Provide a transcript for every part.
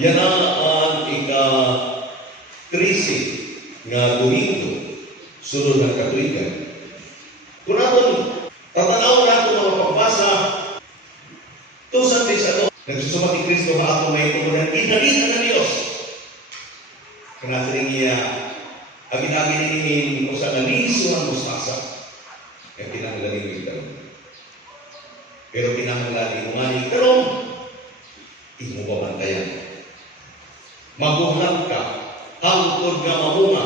Yan ang ika-13 nga Domingo, sunod ng Katuigan. Kung natin, tatanaw natin mga pagbasa, to sa Cristo, nagsusumat ni Cristo na ato may tumunan, inalitan na Diyos. Kaya niya, agin-agin ninin ko sa naliso ang mustasa, kaya pinangalaning ito. Pero pinangalaning mo nga ito, imo ba bantayan? Maguhlang ka, hangtod nga mamunga.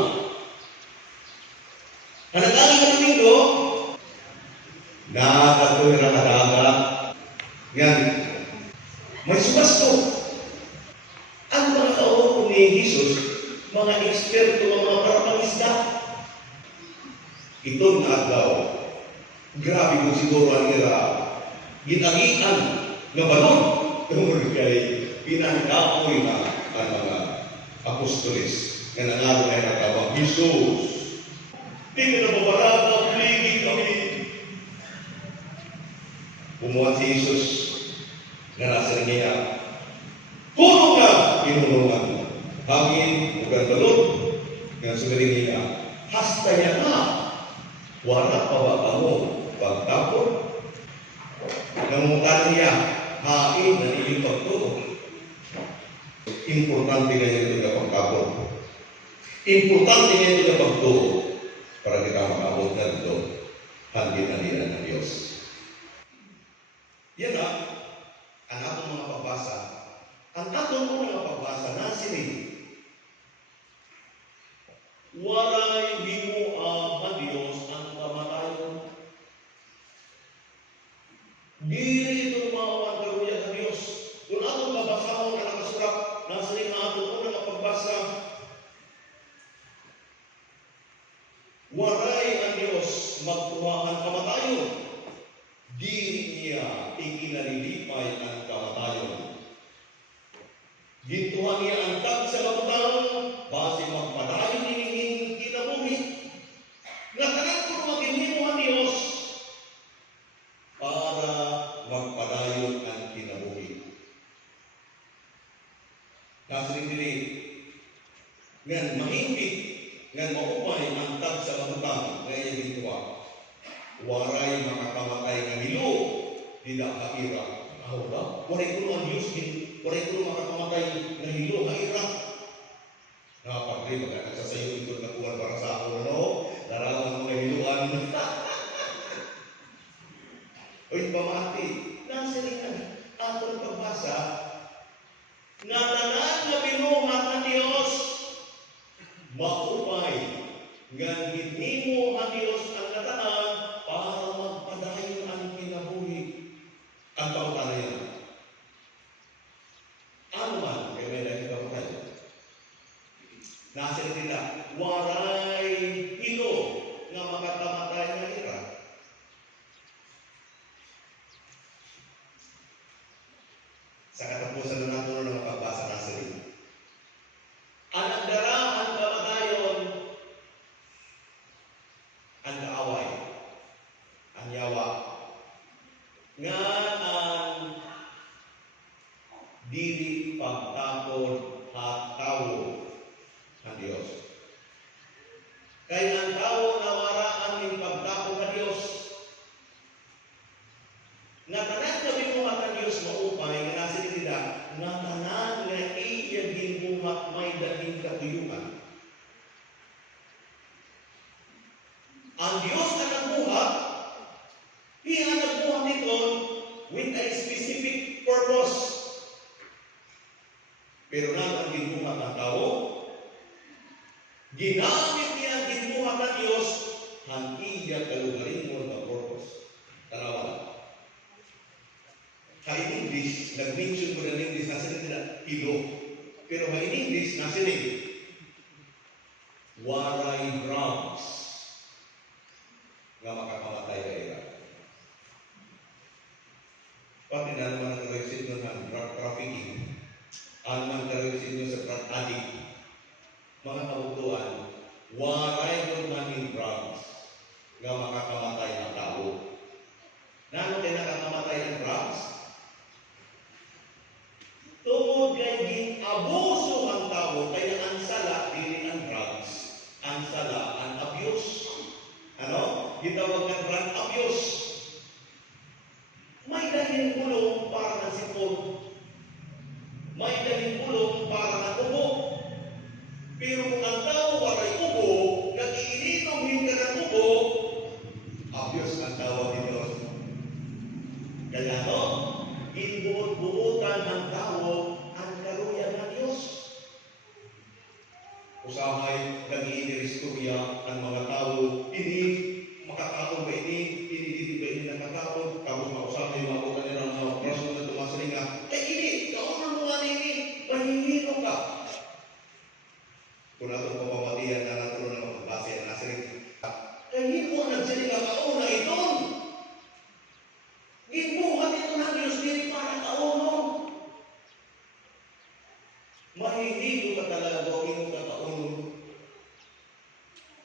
Hanagaling ka nito, nakatoy na kadaga. Yan, may sumasto. Ang mga tao ni Jesus, mga eksperto, mga parapangisda. Itong naagaw, grabe kung siguro ang ira, ginagian nga balon, tungkol kay pinangkapoy na ang mga apostolis nga nangalo ay nakawang Jesus. Di ka na mabarata, pligid kami. Bumuhat si Jesus nga nasa niya. Puno na inunungan. Hangin, bukan balon. Nga sumirin niya. Hasta niya na. Wala pa ba ako pagtapon? Nangungutan niya. Hain na iyong pagtulog. Importante na ito na pagkabot. Importante na ito na pagtulog para kita makabot na ito hangin-hangin ng Diyos. Yan na, ang atong mga pagbasa. Ang atong mga pagbasa na sining, walay himuang ang Diyos ang kamatayon. Diri ito maawang karuya sa Diyos. Kung atong babasahon na nakasurat, nasa rin na atong unang pagbasa, waray ang Diyos magtuhaan kamatayon. Diri niya ikinalilipay ang kamatayon. Gintuhan niya ang tag sa kabutang, base magpadayon nilingin kinabuhi. Nakalit ko maginhimo ang Diyos para magpadayon ang kinabuhi. Nasiling dili, ngan mahingpit, ngan maupay ang tag sa kabutang, ngayon gintuwa. Waray makakamatay ng hilo, tidak kaira. Ako ba? Waray ko ang Diyos, waray ko makakamatay ng hilo, kaira. Nakapagli, magkakagsasayo ito na kuwan para sa ako, no? Larawan mo na hiluan. Uy, pamati, nasa rin atong pagbasa, nananan na binuhat ang Diyos, maupay, ngan hinimo ang Diyos ang nataan, para magpadayon ang kinabuhi. Ang pautanay yan. Ano man, kaya may dahil kapatay. Nasa nila, waray hilo na makatamatay na ira. Sa katapusan na natin ng pagbasa nasa rin. Ang nagdara ang kamatayon, ang kaaway, ang yawa, nga ang dili pagtapon at tao ng Diyos. Kaya ang tao na waraan ng pagtapon ng Diyos, nga tanan na binuhat ng Diyos maupay, nga nasa nila, nga tanan na iya ginuhat may daging katuyukan. Ang Diyos na nagbuhat, iya nagbuhat nito with a specific purpose. Pero na ang ginuhat ng tao, ginamit niya ang ginuhat ng Diyos, ang iya kalugarin mo ng purpose. Tanawa. Sa English, nag-mention ko ng English, nasa nila hilo. Pero sa English, nasa nila waray grounds nga makakamatay ka ira. Pati na naman ang karesin nyo ng drug trafficking, ang mga karesin nyo sa drug addict, mga kabutuan, waray kung maning drugs nga makakamatay na tao. Nano kayo nakakamatay ng drugs? Tungod kay gin-abuso ang tao, kaya ang sala, dili ang drugs. Ang sala, ang abuse. Ano? Gitawag ng drug abuse. May daling pulong para ng sipon. May daling pulong para ng ubo. Pero kung ang tao waray ubo, nag-iininom hindi ng ubo, abuse ang tawag nito. Kaya no, inuot-buutan ng tao ang karuya ng Diyos. Usahay, nag-iiniristorya ang mga tao, ini, makataon ba ini dito ba ini nakataon, tapos mausahay, mabutan nila ng mga praso na tumasalinga, ini, kaunan mo nga ini, mahihino ka. Kung natin papamatihan na natin na magbase ang nasaling, hindi mo nagsalinga kauna iton. Gibuhat ito ng Diyos, dili para kaunon. Mahihino ka talaga, ino ka kaunon.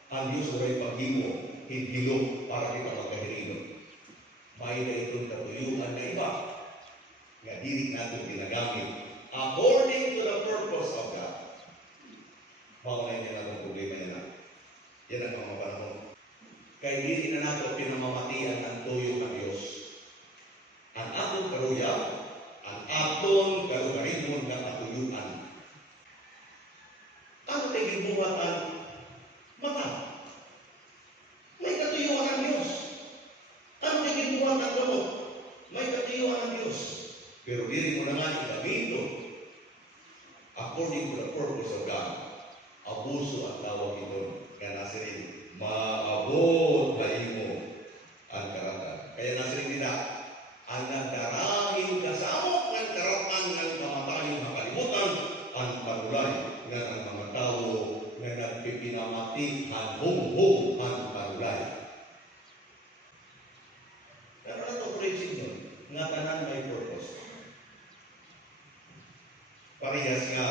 Ang Diyos ay paghimo, higilo para kita magkahirino. May na itong katuyuan na iba, nga dili natin ginagamit according to the purpose of God. Maunay niya natin problema niya. Yan ang mga panahon. Kaya dili na natin pinamamatian ang tuyo ng Diyos. Ang atong karuya, ang atong karugarimon na katuyuan. Ang tigilbuhatan, mata. May katuyuan ng Diyos. Ang tigilbuhatan ng Diyos, may katuyuan ng Diyos. Pero dili mo naman ikamito according to the purpose of God. Abuso ang tawag ito. Kaya nasirin, maabot na imo ang karatan. Kaya nasirin nila, ang nagdarahing kasamo ng karatan ng kamatayong makalimutan, ang panulay ng ang mga tao na nagpipinamati ang hung-hung ang panulay. Pero ito preaching yun, nga tanan may purpose. Parehas nga,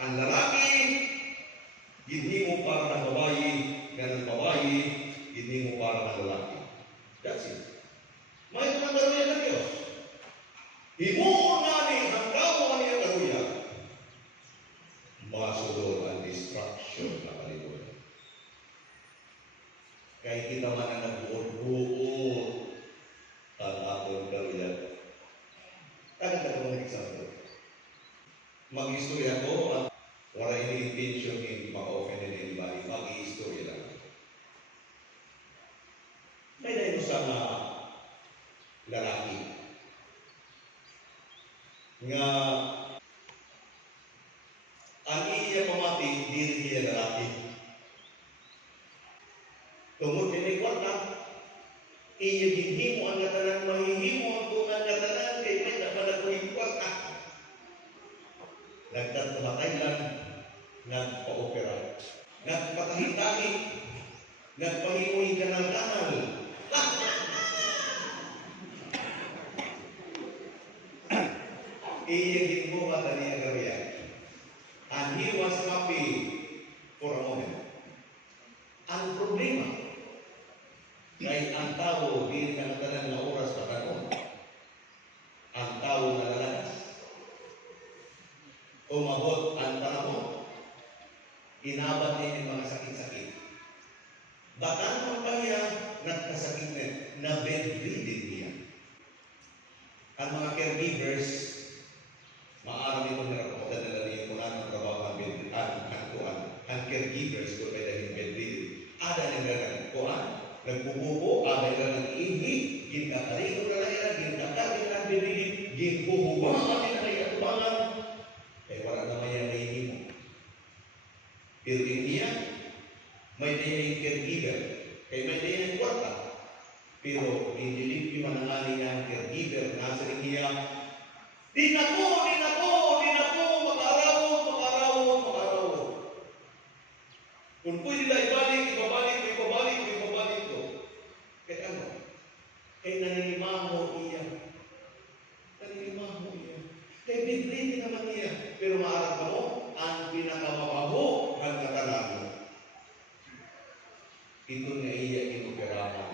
ang lalaki, hindi mo para ng babae, ng babae, hindi mo para ng lalaki. That's it. May mga karuya ng Diyos. Himuon namin ang gawa niya karuya. Masulod ang destruction na kalimutan. Kaya kita man ang nag-uod-uod ang atong karuya. Tagal-tagal ng example. Mag-istorya ko at wala ini intention in maka-offend anybody. Mag-istorya lang. May dahil sa lalaki nga ang iya pamati, dili niya lalaki. Tungod din kwarta, iya ginhimo ang katanan, mahihimo ang tungan katanan, kay may napanagulong kwarta. Nagtatumatay lang, nagpa-opera, nagpatahi-tahi, nagpahimuin ka ng kanal. Iyan mo ba tani ang gabiya? And he was happy for a moment. Ang problema, kahit ang tao, hindi ka nagtanan na oras pa kanon. Ang tao na lalakas. Umabot ang panahon, inabat niya yung mga sakit-sakit. Batang pa niya, nagkasakit na bedridden niya. Ang mga caregivers, maaari nito nirapotan na nila yung ng trabaho ang caregivers kung may dahil bedridden. Ada nila nagkuhan, nagpupupo, ada nila nag-ihi, ginkakarino na nila, ginkakarino na bedridden, ginpuhubangan nila na itubangan. Kaya wala naman yan nahihim mo. Pero niya, may dahil caregiver, kaya may dahil kwarta. Pero hindi yung manangali niya ang caregiver, nasa rin niya, di na po, mag-araw. Kung pwede nila ibalik ko. Kaya ano? Kaya naninimaho iya. Kaya bibili naman niya. Pero maarap mo, ang pinakamabaho ng katalan mo. Ito na iya inoperahan.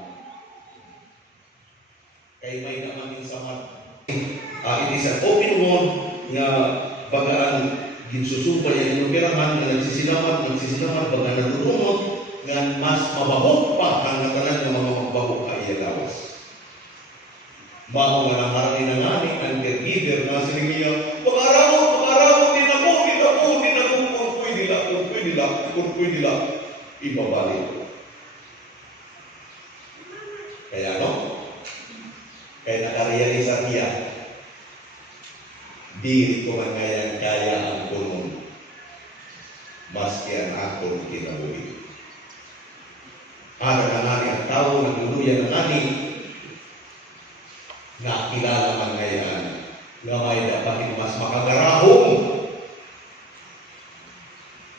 Kaya may naman yung samad. It is an open wound nga bagaan ginsusubay ang inyong pirahan nga nagsisilamat, baga natutulog nga mas mabahok pa ang natanan ng mga magbahok ka iyagawas. Mao nga naharani na ngani ang caregiver na sinigya, pag-araw, din ako, kung pwede nila, ibabalik. Kaya no? Kaya nakarealisa niya, di ko man kaya ang puno, maski ang akong kinabuhi. Para nangani ang tao, nagluluyan ng nani, na kilala man ngayon, nga may dapat mas makagarahong,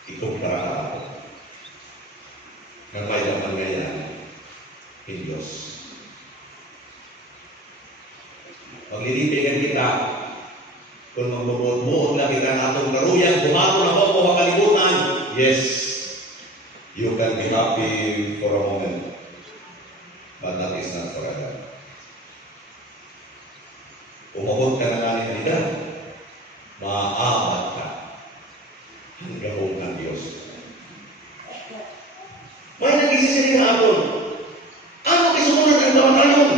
ikong karahapon. Nga may dapat ngayon, in Diyos. Paglilipigan kita, kung magbubuot lang kita ng atong karuyan, bumato na po ang kalibutan, yes, you can be happy for a moment, but that is not forever. Umabot ka na namin kanila, maaabat ka hanggang ng Diyos. May nag-isisili na aton. Ano kisumunod ang taon-taon?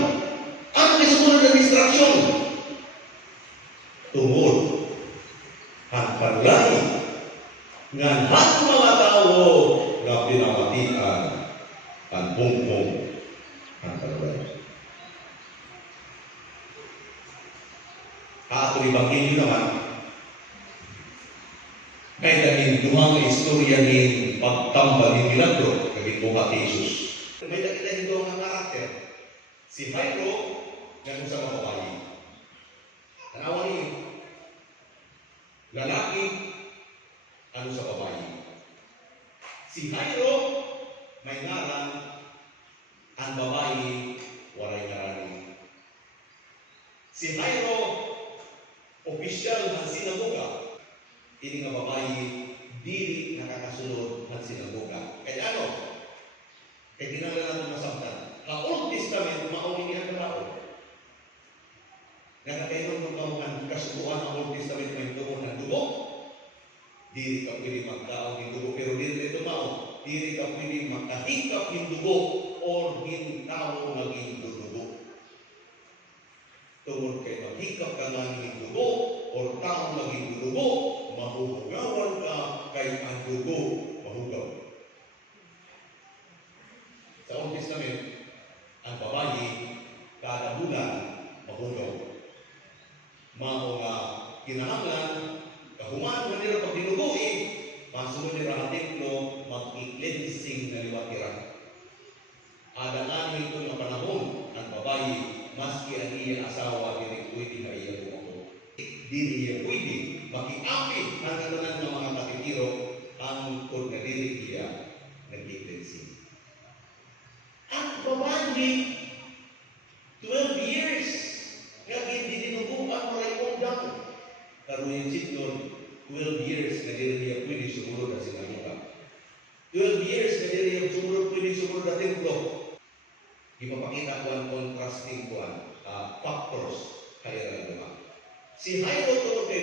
Ano kisumunod ang distraction? Tungod ang panlay nga ang mga tao na pinamatian ang bungkong ang panlay. Ato ibangin naman kay daming duhang istorya ni pagtambal ni milagro kagit buhat ni Jesus. May nakita nito ang karakter. Si Jairo ganun sa mga babae. Tanawan niyo. Lalaki ano sa babae. Si Jairo may ngaran, ang babae walay ngaran. Si Jairo opisyal ng sinagoga, ini nga babae dili nakakasunod ng sinagoga. Kaya ano? Kaya ginala natin masabtan. Ang Old Testament, mauni niya ang tao. Nakakainom ng kamuhan, kasubuan ang Old Testament may tuon ng dugo. Dili ka pwede magkaon ng dugo, pero dili ito mao. Dili ka pwede magkahikap ng dugo o hintao naging dugo. Tungkol kay maghikap ka ng dugo o tao naging dugo, mahuhugawan ka kay ang dugo mahugaw. Sa Old Testament, ang babae kada bulan mahugaw. Mao nga kinahanglan kahuman man nila pag dinugoy, masunod nila ang templo mag-i-cleansing na liwatiran. Adangan ito ng panahon ang babae maski ang iya asawa dili pwede na iya buo. Dili iya pwede makiapit ang katanan ng mga katitiro ang kung na dili iya nag-cleansing. Ang babae 12 years nga hindi dinuguan mo rin undang. Karoon yung sitlon 12 years na dili iya pwede sumunod na sinamuka. 12 years na dili iya pwede sumunod na templo. Ipapakita ko ang contrasting factors kaya rin naman. Si Jairo Torre,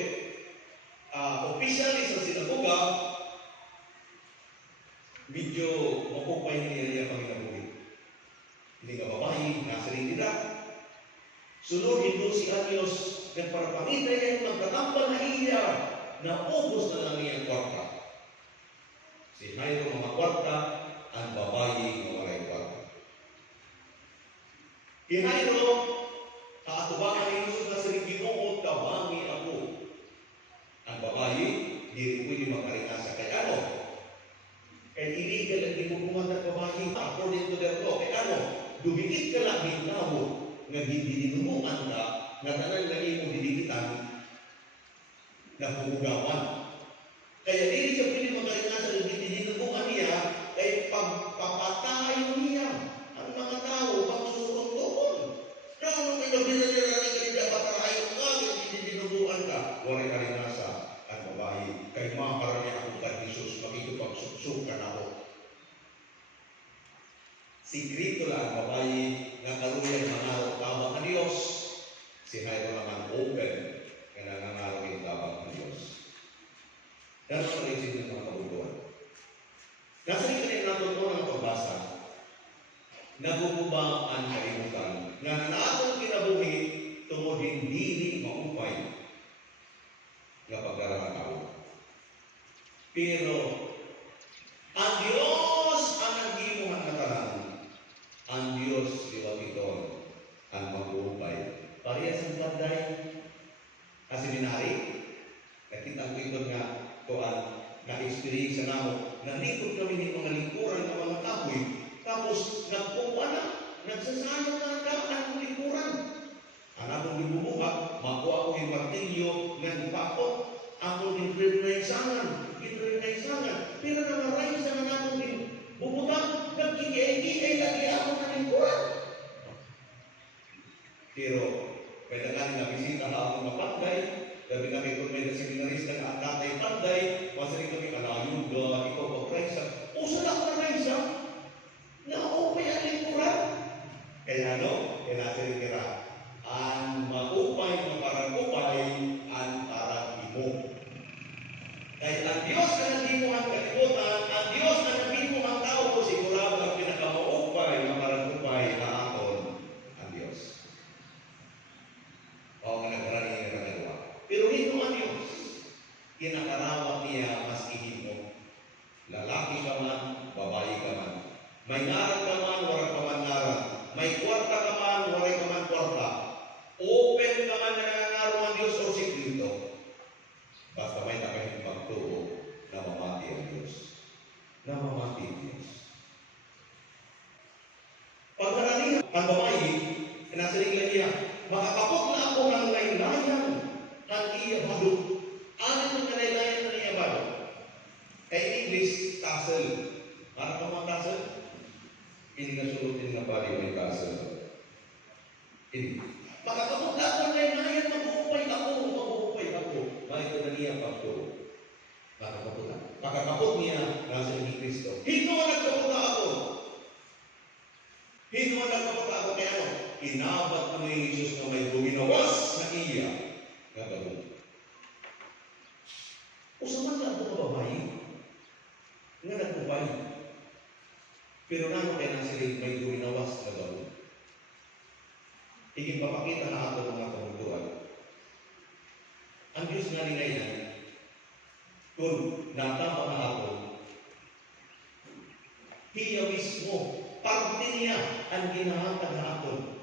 officially sa sinagoga, medyo mapupay niya panginabuhi. Hindi ka babae, nasa rin nila. Sunod ito si Anyos, nagparapangita niya yung magtatambal na iya na ubos na lang niya kwarta. Si Jairo mga kwarta, ang babae na walay kwarta. Jairo, kaatubangan ni Jesus na sa Ginoo, tabangi ako. Ang babae, di pwede makarikasa. Kaya ano? Kaya illegal ang ibubuhat ng babae according to their law. Kaya ano? Dumikit ka lang hinawo nga hindi dinumukan ka, nga tanan na imo didikitan, na hugawan. Kaya dili siya pwede makarikasa ng hindi dinumukan niya, ay pagpapatayo niya ang mga tao pagsusunod doon. Nung pinabila niya na kanina patarayo ka, hindi dinubuan ka, wala ka rin nasa ang babae. Kaya makakarami ako kay Jesus, makikipagsusukan ako. Sikrito lang ang babae na karuyan manalo tawag ng Diyos. Si Jairo naman open Pero ang Diyos ang naghimuhan na tanan. Ang Diyos liwatiton ang mag-uupay. Parehas ang panday. Seminary, nakita ko ito nga tuan na-experience na mo. Nalikod kami ng mga lingkuran ng mga kahoy. Tapos nagpupuan na, nagsasayang na ang lingkuran. Ang akong gibubuhat, makuha ko yung martilyo ng pakot. Ako din rinaisangan. Pero nangaraisan na natin din. Bubutang, nagkiki-ay lagi ako ng lingkuran. Pero, pwede ka nila bisita na akong mapanday. Gabi na kayo kung may seminarista na ang tatay panday. Masaling kami kalayuga, ikaw pag-raisa. Usa na ako na raisa. Na-upay ang lingkuran. Kaya kaya natin kira. Ang maupay na parang upay, ang parang imo. Kaya ang Diyos na nagimo ang kalibutan, ang Diyos na nagimo ang tao ko, sigurado ang pinakamaupay na parang upay na aton ang Diyos. O nga nagkarani nga nagawa. Pero ito ang Diyos, kinakarawat niya mas ihimo. Lalaki ka man, babae ka man. May naran ka man, wala ka man naran. May kwarta ka man, wala ka man kwarta. Open ka man na nangangaro ang Diyos o sikrito. Basta may nakahing pagtuo na mamati ang Diyos. Na mamati ang Diyos. Pagkaranihan, ang babae, nasa ringlan niya, makakapot na ako ng laylayan ng iya balo. Ano yung laylayan ng iya balo? Kay English, tassel. Para pa mga tassel? Hindi na sulutin na bali may tassel. Hindi. Makakapot na ako ng laylayan, mag-uupay ako. Bakit ko na niya pagtuo? Makakapot niya nasa ni Kristo. Hindi mo nagkapot na ako. Hindi mo nagkapot na ako. Kaya inabat ko na yung Jesus na may buminawas na iya. Gagawin. Usaman na ako na babae. Nga nagpupay. Pero nano kaya nasa may buminawas na gawin. Higing papakita na ako mga kamutuan. Ang Diyos nga ngayon, kung natama na ako, hiya mismo, parte niya ang ginahatag na ako.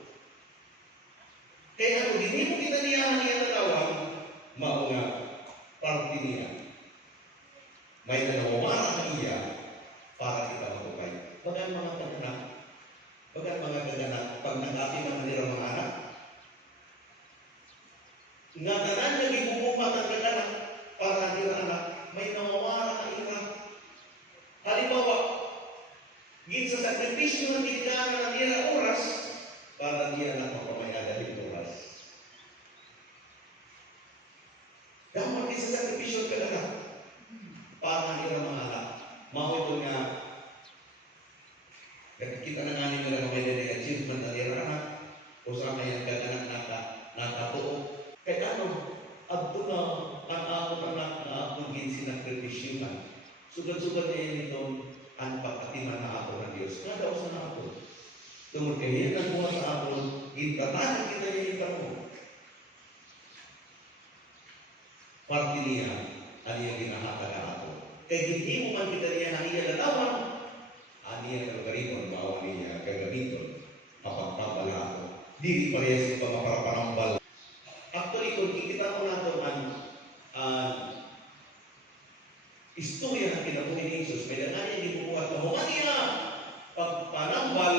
Kaya kung hindi mo kita niya na tawag, maunga, parte niya. May nanawara na iya para kita matupay. Bagan mga kaganak, pag nag-ating ang nila mga anak, nga tanan nga gibubuhat ang kaganak para nila anak, may nawawara na ira. Halimbawa, gid sa sakripisyo ng tigana na nila oras, para niya anak mapamayada ng oras. Dapat din sa sakripisyo ng kaganak, para nila mga anak. Mahoy nga, kita na nga nila may nila achievement na nila anak, o sa kanyang kaganak nakatuo. Kaya abdo na ang akong anak na akong sinakripisyuhan. Sugad-sugad niya nito ang pagkatiman na ako ng Diyos. Kada usa na ako. Tungkol kayo na buha sa ako, gintatanan kita niya yung mo. Parte niya, ang iyang ginahata na ako. Kaya hindi mo man kita niya na iya lalawan, ang iyang kalagarimon, bawa niya, kagamiton, kapagpapala ako. Di parehas pa maparaparambal. Actually, kung kikita mo nato ang istorya ng kinabuhi ni Jesus, may danay hindi bubuhat na huwag niya pagpanambal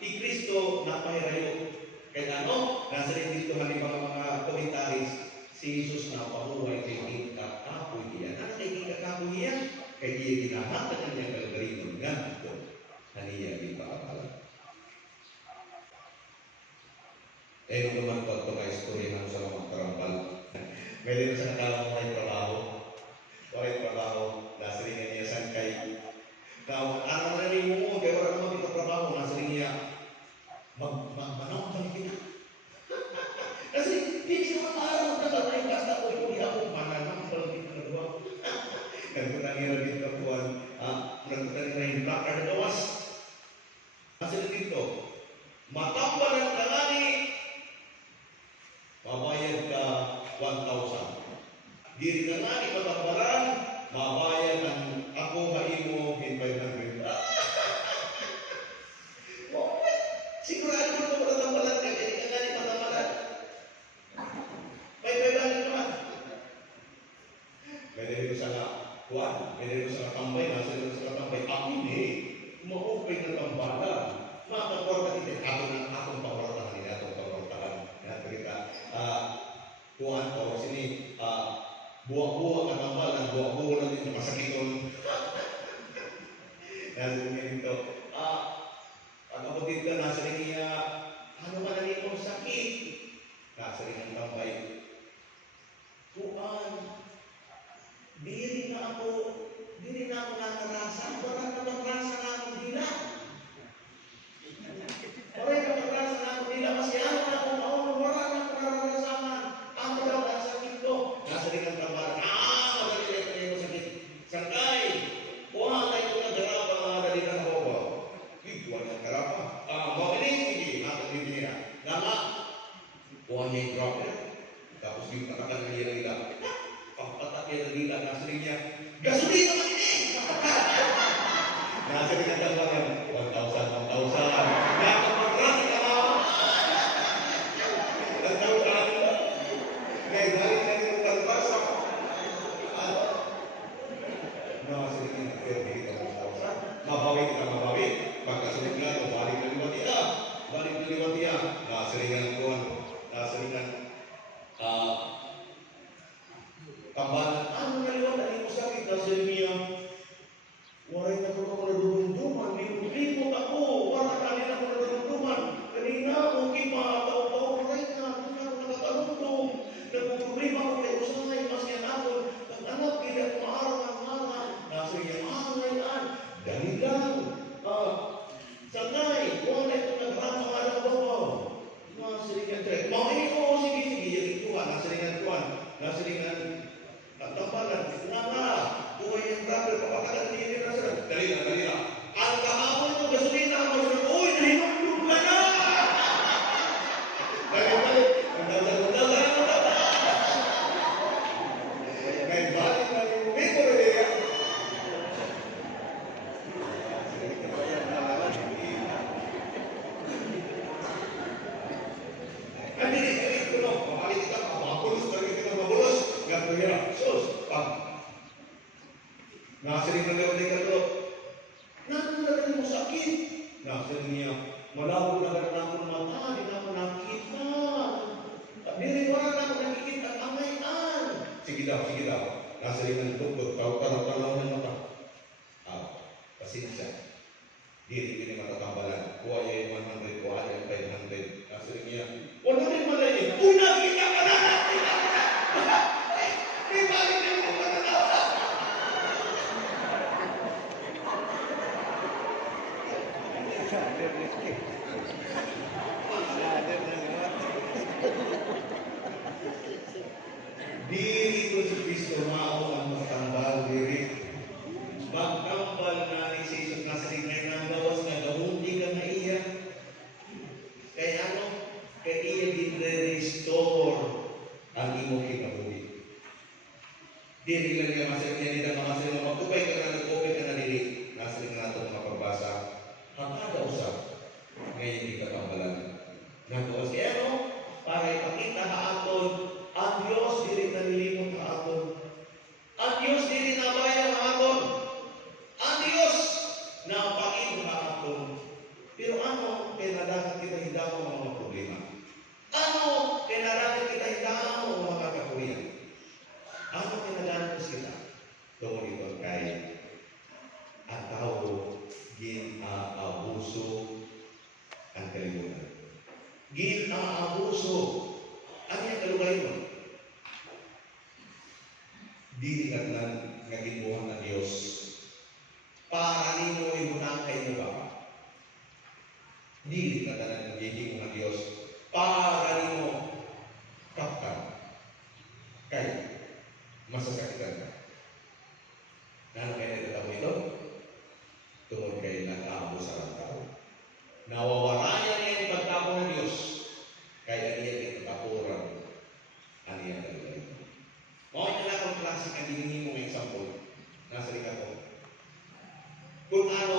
ni Kristo na pahirayo. Kaya nasa rin dito mga komentaris, si Jesus na pamuhay kay kakapoy niya. Ano kay kakapoy niya? Kay niya ginahatag niya kalagarimon nga ito na niya di paakala. Nung naman ko ito ka-story ng sa mga karambal. May rin sa nakawang may trabaho. Nasa rin niya saan kay. Ano na rin mo, kaya wala naman ito trabaho. Nasa rin niya, manong kami kita. Kasi, hindi naman maaraw na tatay. Basta ko ito, hindi ako mananang. Walang kita nagawa. Nagpunangin na dito kuwan. Nagpunangin na yung bakar na gawas. Nasa rin dito, matambal ang kalani. Mabayad ka 1,000. Diri ka nga ni matambaran, mabayad na buwak-buwak na tambalan, buwak-buwak na din masakiton. Nasa ganito, pag-abotid ka, nasa rin niya, ano ka na nito, sakit. Nasa rin ang tambay. Kuan, di rin na ako nakarasa. Wala na nakarasa na ako dila. Wala na nakarasa na ako dila. Kasi ano na ako maunong, wala na ako nararasahan. Ako daw ang sakit ko. Nasa rin ang tambay. Madali na ito yung sakit. Sangkay, kuha na ito na garapa, madali na nabawa. Kuha na garapa. Makinig, sige, nakatid niya. Nama, kuha niya yung dropper. Tapos yung katakan niya ng ila. Pagpatak niya ng ila, nasa rin niya, gasolina makinig! Nasa rin ang tambayan, 1,000. Nakapagras ka na! 1,000. Kaya dahil na rin ang talbas. Nasa rin niya, pero hindi ka 1,000. Mabawi. Pagkasunod lang, balik na liwatiya. Nasa rin ang kuhan. Nasa rin ang tambalan. Ano naliwan na rin mo sakit? Nasa rin niya, waray na po ako nadudumduman. Limot ako. Wala na rin ako nadudumduman. Kanina, okay pa. Tao-tao, waray na. Doon ako nakatalungtong. Nagpuproblema ako kay Usay. Mas yan ako. Pag-anak, hindi ako maaraw-araw. Nasa rin niya, ngayon. Dali lang. Sakay. Wala ito nagrama ka ng babaw. Nasa rin niya, sige. Yung ikuha. Nasa rin niya, ang tambalan, buhay yung grabe, papakalan niya yung nasa. Dali lang. Ang kahapon ito, gasolina, uy, nahinulog ka na! Balik. May balik na yung memory niya. Dili ko no, makalit ka, mabulos, gato yan. Sus, nasirin na gawin ka to. Nakakalaga mo sakit. Nasirin niya, malabo na gano'n ako ng mata, hindi na ako nakita. Wala na ako nakikita ang amayan. Sige daw. Nasirin na nitugtog, tawag ng mata. Pasensya. Dili matatambalan. Kuha niya yung 100, kuha niya yung 500. Nasirin niya, wala rin malay. Uy, nakita ka na! May balik na yung matatawa! Diri ko si Kristo mao ang matambal diri. Magtambal na ni Jesus na sa tingay ng gawas nga gamundi ka na iya. Kaya ano? Kaya iya din-restore ang imong kinabuhi. Diri lang niya masaya niya mga masaya na magkupay ka na nag-open ka na diri. Nasa rin na ito makapagbasa. Ang kada usap, ngayon di katambalan. Nagawas kaya ano? Para ipakita haaton, ang Diyos diri nalilimot haaton. Ang Diyos diri nabayan haaton. Ang Diyos napain haaton. Pero ano, kailangan kita hidako ang mga problema. Ano, kailangan kita hidako ang mga kakuyan. Ano kailangan sila? Tungkol ito kay ang tao gin-aabuso ang kalimutan. Gin-aabuso. Ano yung kalugay mo? Dili ka lang nagibuhan na Diyos. Para nino imunang kayo ba? Dili ka lang nagibuhan na Diyos. Para nino kapkan. Kaya masasakitan ka. Nano kaya nagkatamo ito? Tungkol kayo nag-aabusa ng tao. Nawawarayan niya yung pagtapo ng Diyos. Kaya niya itatapuran ang iyang kalugay. Mga nila akong klaseng ang dinigin mong example. Nasa rin ako. Kung ano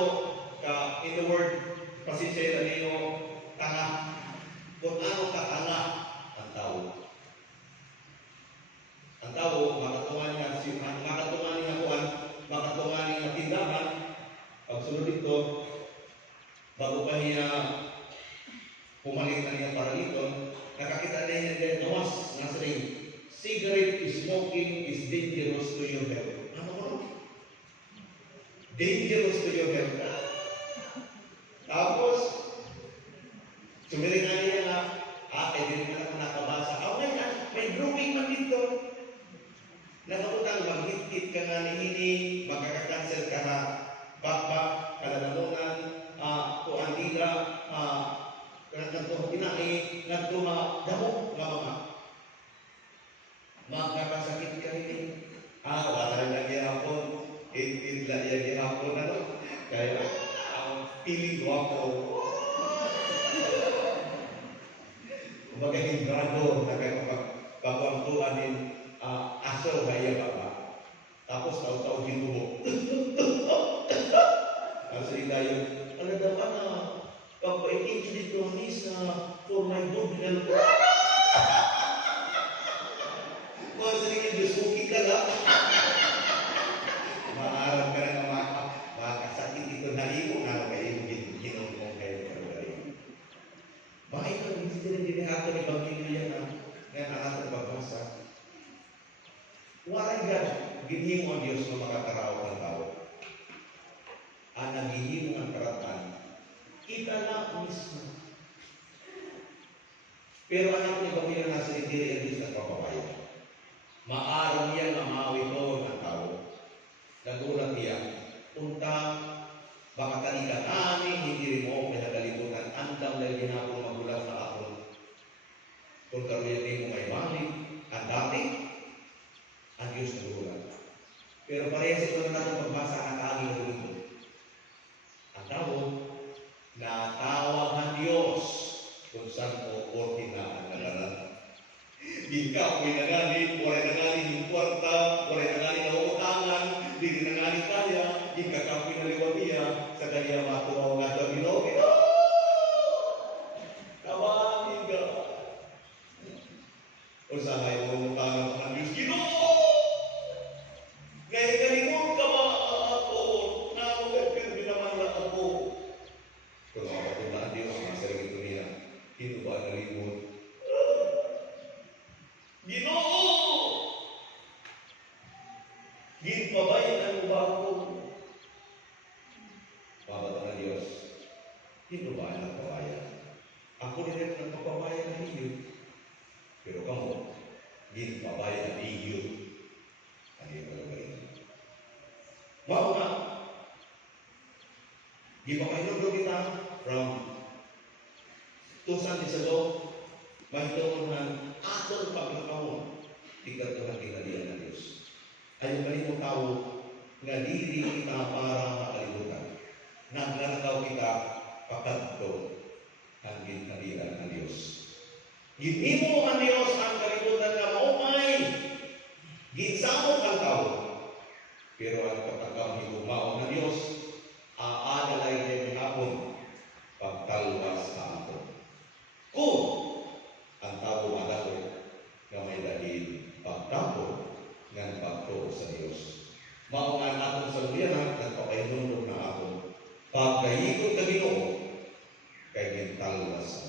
nihini, magkaka-cancel ka na bakbak, kalalamunan, kuandira, nagtuho inahi, nagtuha damo nga mga magkakasakit ka rin. Wala na gihapon, itidla yan gihapon ano. Kaya, feeling ko ako, kumbaga hindrado, nagkakapagpapagtuan din aso na iya baba. Tapos taon-taon hinubo. Kasi tayo, ano daw ka na, pagpaitin dito ang isa for my good health. Mga sarili, Diyos, okay ka na. Maarap ka na makasakit ito na libo na kayo ginong kayo kayo. Bakit ka hindi sila dinihato ni Panginoon yan na ating pagbasa? Waray God, ginhimo ang Diyos na makataraw ng tao. Ang naghihimo ang karatan, kita na mismo. Pero anak ni Panginoon nasa diri ang Diyos na papabayan. Maaraw niya na mawito ng tao. Nagulat niya, punta, baka talikatani, hindi rin mo pinagalibutan, andam na ginapong magulat na ako. Kung karuyan din mo may balik, ang dati, ang Diyos nagulat. Pero parehas ito na natin pagbasa ang kaagin ng mundo. Ang tao, natawag ng Diyos kung saan mo ordinaan na lalat. Di ka, may nanganin, waray nanganin yung kwarta, waray nanganin na utangan, di rin nanganin kaya, di ka kapoy na liwag niya, sa kanya matuwa nga sa binogin. Kawanin ka. Usahay mo utangan ng Diyos, Ginoo! Ngayon kalimot ka ba ako, na mag-pirmi naman na ako. Kung ako na ang Diyos, nasa rin ito niya, hinuba na limot. Ginoo! Ginpabayan mo ba ako? Babat ng Diyos, hinuba na pabayan. Ako rin ang pabayan ng iyo. Pero kamu, ginpabayan ng iyo. Ano yung kalagayin? Mauna, gipapahinog kita from tusan di sa loob, mahitawon ng atong paglakaw, tigat ko na tinalian ng Diyos. Ayaw galing mo tao, nga dili kita para makalimutan. Naglakaw kita, pakadto, ang ginalian ng Diyos. Ginimo ang Diyos ang kalimutan na maumay, ginsamot ang tao. Pero ang katagam higumao ng Diyos, aadalay niya hapon, pagtalwas sa ato. Kung ang tao madalo na may dahil pagtapo ng pagto sa Diyos. Maungan atong sa luyanan, nagpapahilunod na ato. Pagkahigod na Ginoo, kay gintalwas